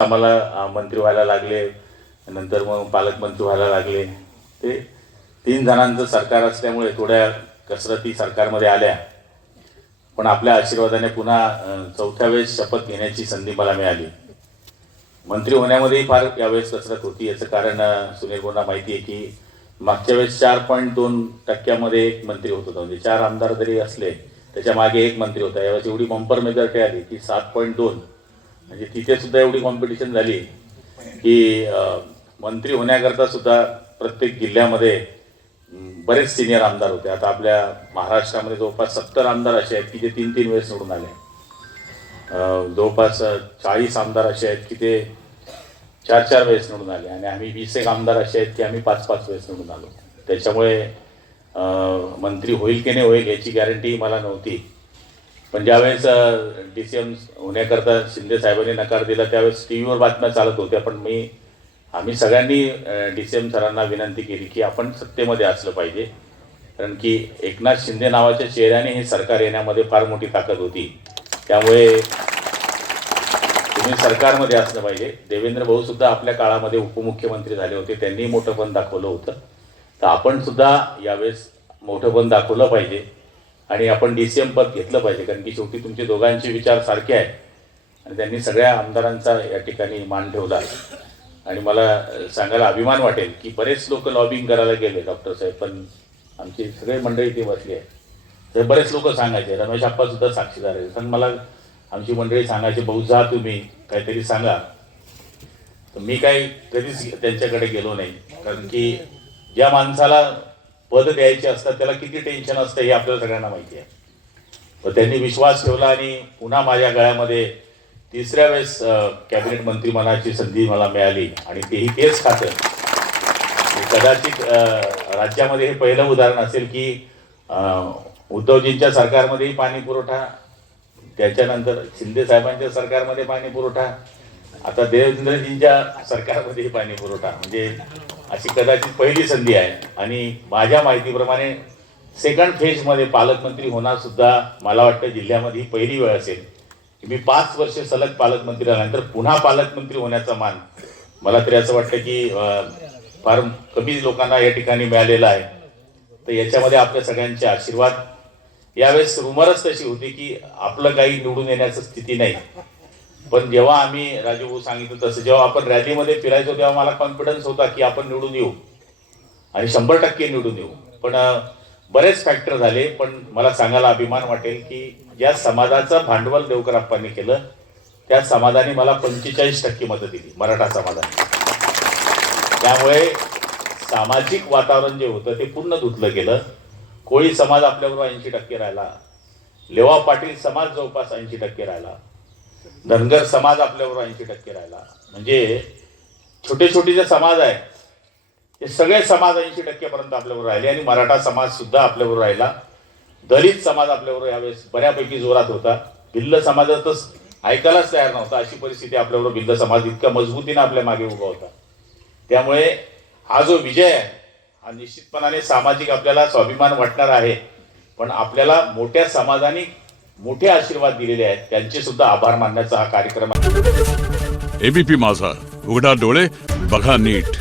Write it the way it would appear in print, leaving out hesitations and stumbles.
आम्हाला मंत्री व्हायला लागले, नंतर मग पालकमंत्री व्हायला लागले। ते 3 जणांचं सरकार असल्यामुळे थोड्या कसरती सरकारमध्ये आल्या, पण आपल्या आशीर्वादाने पुन्हा 4थ्या वेळेस शपथ घेण्याची संधी मला मिळाली। मंत्री होण्यामध्ये फार यावेळेस कसरत होती। याचं कारण सुनील भाऊंना माहिती आहे की मागच्या वेळेस 4.2% एक मंत्री होत होता, म्हणजे 4 आमदार जरी असले त्याच्या मागे एक मंत्री होता। यावेळेस एवढी बंपर मेजॉरिटी आली की 7.2, म्हणजे तिथे सुद्धा एवढी कॉम्पिटिशन झाली की मंत्री होण्याकरता सुद्धा प्रत्येक जिल्ह्यामध्ये बरेच सिनियर आमदार होते। आता आपल्या महाराष्ट्रामध्ये जवळपास 70 आमदार असे आहेत की ते 3-3 वेळेस निवडून आले। जवळपास 40 आमदार असे आहेत की ते 4-4 वेळेस निवडून आले, आणि आम्ही 20 आमदार असे आहेत की आम्ही 5-5 वेळेस निवडून आलो। त्याच्यामुळे मंत्री होईल की नाही होईल याची गॅरंटी मला नव्हती। पण ज्यावेळेस DCM होण्याकरता शिंदे साहेबांनी नकार दिला त्यावेळेस टीव्हीवर बातम्या चालत होत्या, पण आम्ही सगळ्यांनी DCM सरांना विनंती केली की आपण सत्तेमध्ये असलं पाहिजे, कारण की एकनाथ शिंदे नावाच्या चेहऱ्याने हे सरकार येण्यामध्ये फार मोठी ताकद होती। त्यामुळे तुम्ही सरकारमध्ये असलं पाहिजे। देवेंद्र भाऊ सुद्धा आपल्या काळामध्ये उपमुख्यमंत्री झाले होते, त्यांनी मोठेपण दाखवलं होतं, तर आपण सुद्धा यावेळेस मोठेपण दाखवलं पाहिजे आणि आपण DCM पद घेतलं पाहिजे, कारण की शेवटी तुमचे दोघांचे विचार सारखे आहेत आणि त्यांनी सगळ्या आमदारांचा या ठिकाणी मान ठेवला। आणि मला सांगायला अभिमान वाटेल की बरेच लोक लॉबिंग करायला गेले डॉक्टर साहेब, पण आमची सगळे मंडळी इथे बसली आहे, तर बरेच लोक सांगायचे, रमेश आप्पा सुद्धा साक्षीदार आहे, पण मला आमची मंडळी सांगायची भाऊ जा तुम्ही काहीतरी सांगा। तर मी काही कधीच त्यांच्याकडे गेलो नाही, कारण की ज्या माणसाला पद द्यायचे असतात त्याला किती टेन्शन असतं हे आपल्याला सगळ्यांना माहिती आहे। तर त्यांनी विश्वास ठेवला आणि पुन्हा माझ्या गळ्यामध्ये 3ऱ्या वेळेस कॅबिनेट मंत्रिमंडळाची संधी मला मिळाली, आणि तेच खातं। कदाचित राज्यामध्ये हे पहिलं उदाहरण असेल की उद्धवजींच्या सरकारमध्येही पाणी पुरवठा, त्याच्यानंतर शिंदे साहेबांच्या सरकारमध्ये पाणी पुरवठा, आता देवेंद्रजींच्या सरकारमध्येही पाणी पुरवठा, म्हणजे अशी कदाचित पहिली संधी आहे। आणि माझ्या माहितीप्रमाणे 2nd फेजमध्ये पालकमंत्री होणार सुद्धा मला वाटतं जिल्ह्यामध्ये ही पहिली वेळ असेल की मी 5 वर्ष सलग पालकमंत्री झाल्यानंतर पुन्हा पालकमंत्री होण्याचा मान मला तरी असं वाटतं की फार कमी लोकांना या ठिकाणी मिळालेला आहे। तर याच्यामध्ये आपल्या सगळ्यांचे आशीर्वाद। यावेळेस रुमरच तशी होती की आपलं काही निवडून येण्याची स्थिती नाही, पण जेव्हा आम्ही राजूभाऊ सांगितलं तसं जेव्हा आपण रॅलीमध्ये फिरायचो तेव्हा मला कॉन्फिडन्स होता की आपण निवडून येऊ आणि 100% निवडून येऊ। पण बरेच फॅक्टर झाले, पण मला सांगायला अभिमान वाटेल की ज्या समाजाचं भांडवल देवकरप्पांनी केलं त्या समाजाने मला 45% मतं दिली, मराठा समाजाने। त्यामुळे सामाजिक वातावरण जे होतं ते पूर्ण धुतलं गेलं। कोळी समाज आपल्याबरोबर 80% राहिला, लेवा पाटील समाज जवळपास 80% राहिला, धनगर समाज आपल्याबरोबर 80% राहिला, म्हणजे छोटे छोटे जे समाज आहे ते सगळे समाज 80% पर्यंत आपल्याबरोबर राहिले, आणि मराठा समाज सुद्धा आपल्याबरोबर राहिला। दलित समाज आपल्याबरोबर यावेळेस बऱ्यापैकी जोरात होता। भिल्ल समाजातच ऐकायलाच तयार नव्हता, अशी परिस्थिती आपल्याबरोबर भिल्ल समाज इतक्या मजबूतीने आपल्या मागे उभा होता। त्यामुळे हा जो विजय आहे हा निश्चितपणाने सामाजिक आपल्याला स्वाभिमान वाटणार आहे, पण आपल्याला मोठ्या समाजाने मोठे आशीर्वाद दिलेले आहेत, त्यांचे सुद्धा आभार मानण्याचा हा कार्यक्रम आहे। ABP माझा, उघडा डोळे बघा नीट।